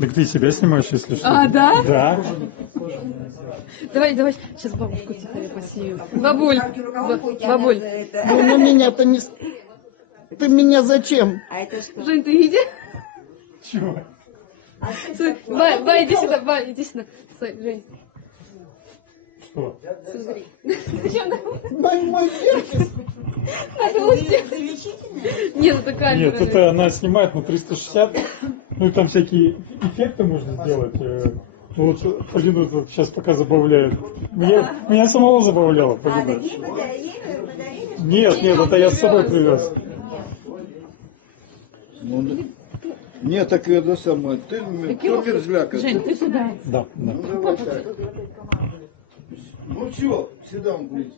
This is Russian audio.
Так ты себя снимаешь, если что? А, да? Да. Давай, сейчас бабушку тихо поснимем. Бабуль, бабуль. Ну меня-то не... Ты меня зачем? А это что? Жень, ты видишь? Чего? Ба, иди сюда, иди сюда. Стой, Жень. Что? Смотри. Зачем Мой перчик. Нет, это камера. Нет, это она снимает на 360. Ну и там всякие эффекты можно сделать. Ну, вот Полина вот сейчас пока забавляет. Меня самого забавляло, Полина. Нет, это я с собой привез. Нет, так это самое. Ты мерзляк. Жень, ты сюда. Да. Ну давай так. Ну что, седам, please.